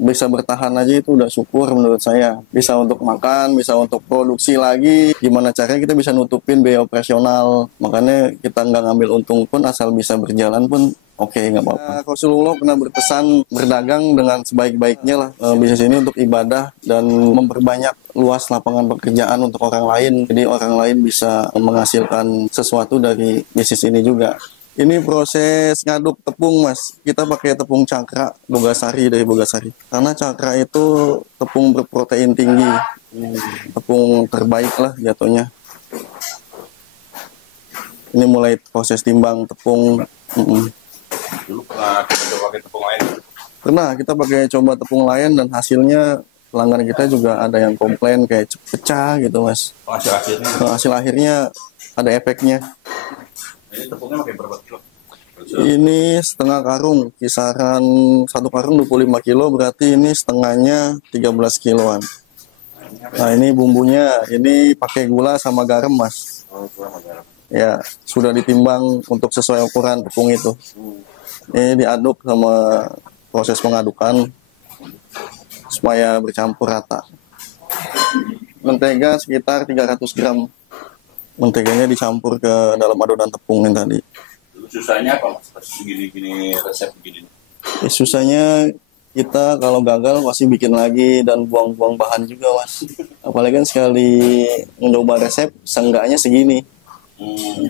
bisa bertahan aja itu udah syukur menurut saya. Bisa untuk makan, bisa untuk produksi lagi. Gimana caranya kita bisa nutupin biaya operasional. Makanya kita nggak ngambil untung pun asal bisa berjalan pun oke, nggak apa-apa. Rasulullah pernah berpesan berdagang dengan sebaik-baiknya lah. Bisnis ini untuk ibadah dan memperbanyak luas lapangan pekerjaan untuk orang lain. Jadi orang lain bisa menghasilkan sesuatu dari bisnis ini juga. Ini proses ngaduk tepung, Mas. Kita pakai tepung cakra Bogasari dari Bogasari. Karena cakra itu tepung berprotein tinggi. Tepung terbaik lah jatuhnya. Ini mulai proses timbang tepung. Dulu pernah coba pakai tepung lain? Pernah, kita pakai coba tepung lain dan hasilnya pelanggan kita juga ada yang komplain kayak pecah gitu, Mas. Hasil akhirnya ada efeknya. Ini tepungnya pakai berapa kilo? Ini setengah karung, kisaran satu karung 25 kilo, berarti ini setengahnya 13 kiloan. Nah ini bumbunya, ini pakai gula sama garam, Mas. Ya, sudah ditimbang untuk sesuai ukuran tepung itu. Ini diaduk sama proses pengadukan supaya bercampur rata. Mentega sekitar 300 gram. Menteganya dicampur ke dalam adonan tepung yang tadi. Susahnya apa, Mas? Gini-gini resep begini? Susahnya kita kalau gagal pasti bikin lagi dan buang-buang bahan juga, Mas. Apalagi kan sekali mencoba resep, seenggaknya segini.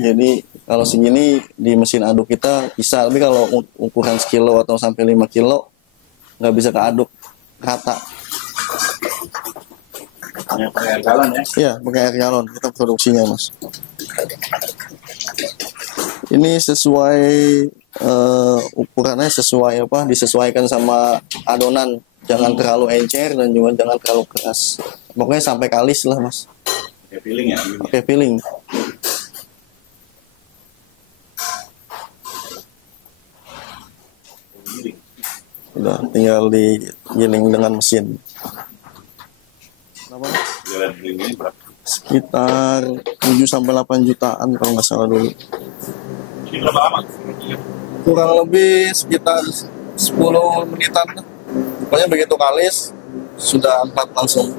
Jadi kalau segini di mesin aduk kita bisa, tapi kalau ukuran sekilo atau sampai 5 kilo nggak bisa keaduk rata. Pakai air galon ya? Iya, pakai air galon kita produksinya, Mas. Ini sesuai ukurannya sesuai apa? Disesuaikan sama adonan. Jangan terlalu encer dan juga jangan terlalu keras. Pokoknya sampai kalis lah, Mas. Pakai filling ya? Pakai filling. Udah tinggal digiling dengan mesin. Sekitar 7 sampai 8 jutaan kalau nggak salah dulu. Ini berapa lama? Kurang lebih sekitar 10 menitan. Pokoknya begitu kalis sudah angkat langsung.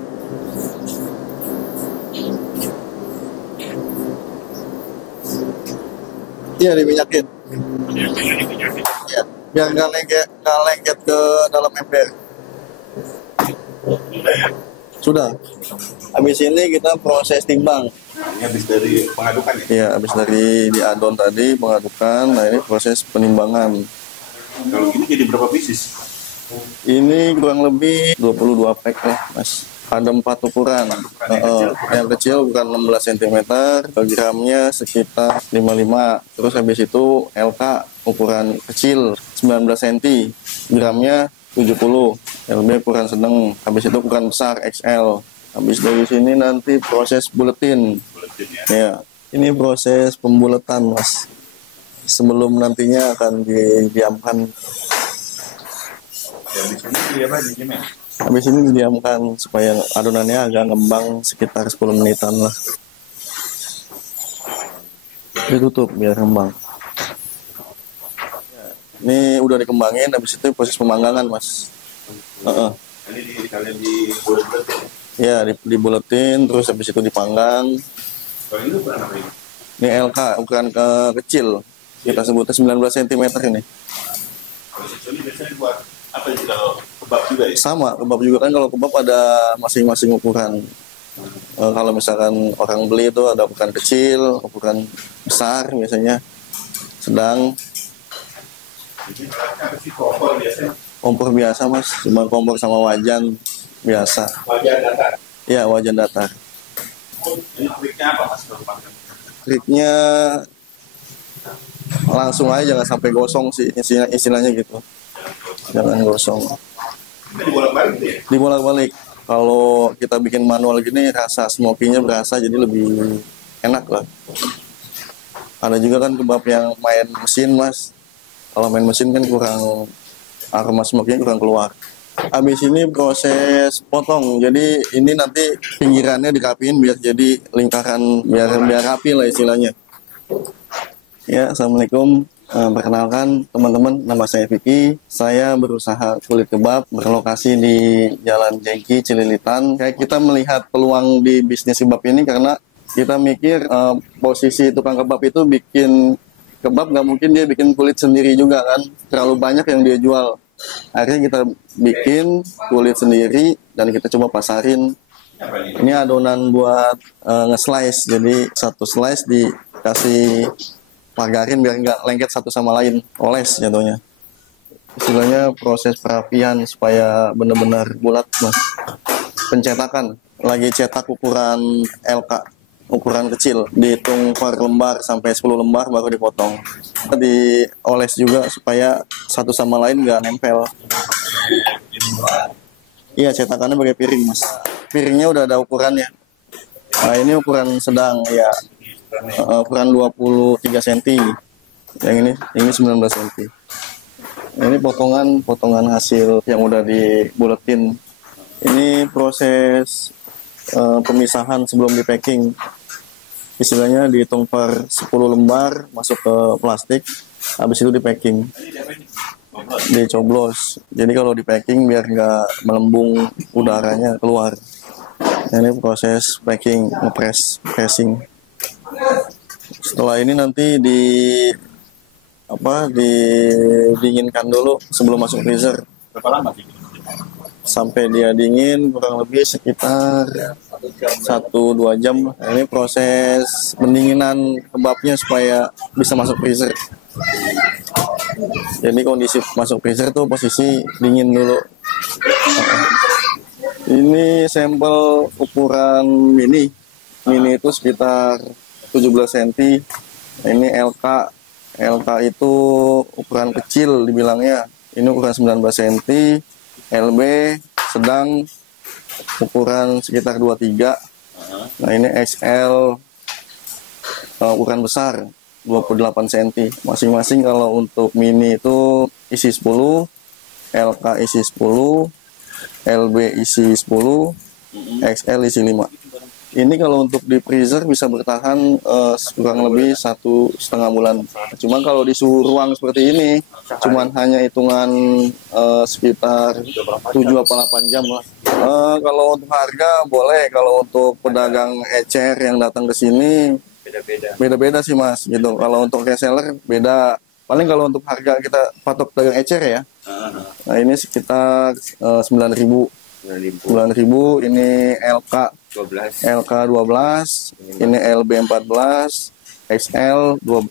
Iya, diminyakin. Ya, biar nggak lengket ke dalam ember. Sudah. Habis ini kita proses timbang. Ini habis dari pengadukan ya? Iya, habis dari diadon tadi pengadukan. Nah ini proses penimbangan. Kalau gini jadi berapa pieces? Ini kurang lebih 22 pack lah, Mas. Ada 4 ukuran. Yang kecil bukan 16 cm, gramnya sekitar 55. Terus habis itu LK ukuran kecil 19 cm, gramnya 70. LB ukuran sedang, habis itu ukuran besar XL. Habis dari sini nanti proses buletin. Ya, ini proses pembulatan, Mas. Sebelum nantinya akan didiamkan. Habis ini didiamkan supaya adonannya agak ngembang sekitar 10 menitan lah. Ditutup biar ngembang. Ini udah dikembangin, habis itu proses pemanggangan, Mas. Ini kalian dibuletin? Ya, dibuletin, terus habis itu dipanggang. Kalau ini ukuran apa ini? Ini LK, ukuran kecil. Kita sebutnya 19 cm ini. Kalau ini biasanya buat apa sih kalau kebab juga ya? Sama, kebab juga kan kalau kebab ada masing-masing ukuran. Kalau misalkan orang beli itu ada ukuran kecil, ukuran besar biasanya, sedang. Kompor biasa, Mas, cuma kompor sama wajan biasa. Wajan datar? Ya, wajan datar. Ini triknya apa, Mas? Triknya langsung aja, jangan sampai gosong sih, istilahnya gitu. Jangan gosong. Dibolak-balik ya? Dibolak-balik. Kalau kita bikin manual gini, rasa smoky-nya berasa, jadi lebih enak lah. Ada juga kan kebab yang main mesin, Mas. Kalau main mesin kan kurang, aroma smoky-nya kurang keluar. Habis ini proses potong. Jadi ini nanti pinggirannya dirapiin biar jadi lingkaran, biar rapi lah istilahnya. Ya, Assalamualaikum. Perkenalkan teman-teman, nama saya Vicky. Saya berusaha kulit kebab, berlokasi di Jalan Jengki, Cililitan. Kayak kita melihat peluang di bisnis kebab ini karena kita mikir posisi tukang kebab itu bikin kebab, nggak mungkin dia bikin kulit sendiri juga kan. Terlalu banyak yang dia jual. Akhirnya kita bikin kulit sendiri dan kita coba pasarin. Ini adonan buat nge-slice, jadi satu slice dikasih pagarin biar nggak lengket satu sama lain, oles jatuhnya. Istilahnya proses perapian supaya benar-benar bulat, mas. Pencetakan, lagi cetak ukuran LK, ukuran kecil, dihitung per lembar sampai 10 lembar baru dipotong. Dioles juga supaya satu sama lain nggak nempel. Iya, cetakannya pakai piring, mas. Piringnya udah ada ukurannya. Nah, ini ukuran sedang, ya. Ukuran 23 cm. Yang ini 19 cm. Ini potongan hasil yang udah dibuletin. Ini proses pemisahan sebelum di packing. Istilahnya dihitung per 10 lembar masuk ke plastik, habis itu di packing. Dicoblos. Jadi kalau di packing biar nggak melembung udaranya keluar. Ini proses packing, pressing. Setelah ini nanti didinginkan dulu sebelum masuk freezer. Berapa lama sih? Sampai dia dingin kurang lebih sekitar 1-2 jam. Nah, ini proses pendinginan kebabnya supaya bisa masuk freezer. Jadi kondisi masuk freezer tuh posisi dingin dulu. Ini sampel ukuran mini itu sekitar 17 cm. Ini LK itu ukuran kecil dibilangnya. Ini ukuran 19 cm. LB sedang ukuran sekitar 23. Nah, ini XL ukuran besar 28 cm. Masing-masing kalau untuk mini itu isi 10, LK isi 10, LB isi 10, XL isi 5. Ini kalau untuk di freezer bisa bertahan kurang lebih 1,5 bulan. Cuma kalau di suhu ruang seperti ini, cuman hanya hitungan sekitar 7-8 jam lah. Kalau untuk harga boleh, kalau untuk pedagang ecer yang datang ke sini beda-beda sih mas. Gitu. Kalau untuk reseller beda. Paling kalau untuk harga kita patok pedagang ecer ya. Nah ini sekitar 9.000. 9.000. Ini LK 12, ini LB 14, XL 12.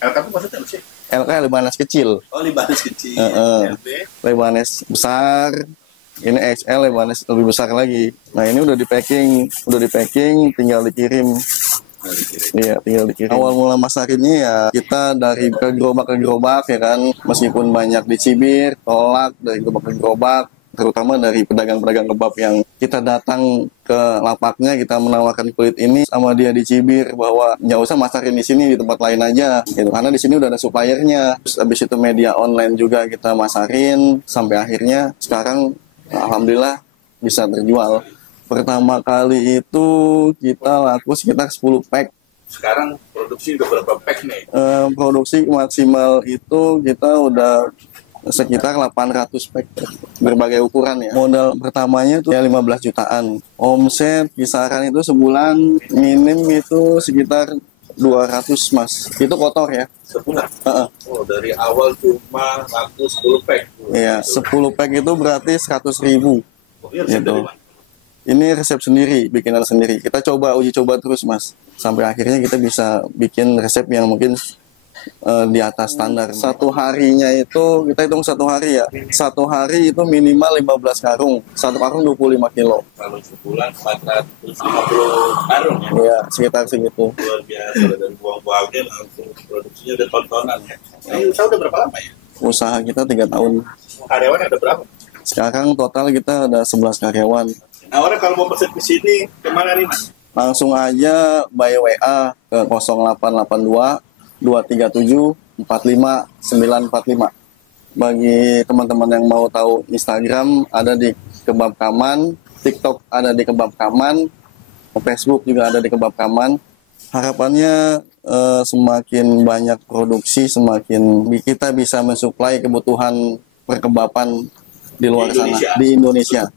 LK itu maksudnya apa sih? LK Libanes kecil. Oh, Libanes kecil. LB Libanes besar. Ini XL Libanes lebih besar lagi. Nah, ini udah di packing, tinggal dikirim. Iya, tinggal dikirim. Awal mula masakinnya ya kita dari ke gerobak ya kan, meskipun banyak dicibir, tolak dari gerobak ke gerobak, terutama dari pedagang-pedagang kebab yang kita datang ke lapaknya, kita menawarkan kulit ini sama dia dicibir bahwa nggak usah masakin di sini, di tempat lain aja gitu, karena di sini udah ada suppliernya. Terus habis itu media online juga kita masarin sampai akhirnya sekarang alhamdulillah bisa terjual. Pertama kali itu kita laku sekitar 10 pack. Sekarang produksi udah berapa pack nih? Produksi maksimal itu kita udah sekitar 800 pack berbagai ukuran ya. Modal pertamanya itu ya 15 jutaan. Omset kisaran itu sebulan minim itu sekitar 200 mas. Itu kotor ya. Sebulan? Oh, dari awal cuma laku 10 pack. Iya, 10 pack itu berarti 100.000. Oh, iya, gitu. Ini resep sendiri, bikinan sendiri. Kita uji coba terus mas. Sampai akhirnya kita bisa bikin resep yang mungkin di atas standar. Satu harinya itu, kita hitung satu hari ya. Satu hari itu minimal 15 karung. Satu karung 25 kilo. Kalau sebulan 450 karung ya? Iya, sekitar segitu. Luar biasa, dari buang-buangnya langsung produksinya udah tontonan ya. Ini usaha udah berapa lama ya? Usaha kita 3 tahun. Karyawan ada berapa? Sekarang total kita ada 11 karyawan. Nah, orang kalau mau pesen ke sini, kemana nih mas? Langsung aja by WA ke 0882 237 45 945. Bagi teman-teman yang mau tahu Instagram ada di Kebab Kaman, TikTok ada di Kebab Kaman, Facebook juga ada di Kebab Kaman. Harapannya semakin banyak produksi, semakin kita bisa mensuplai kebutuhan perkebapan di luar sana, di Indonesia.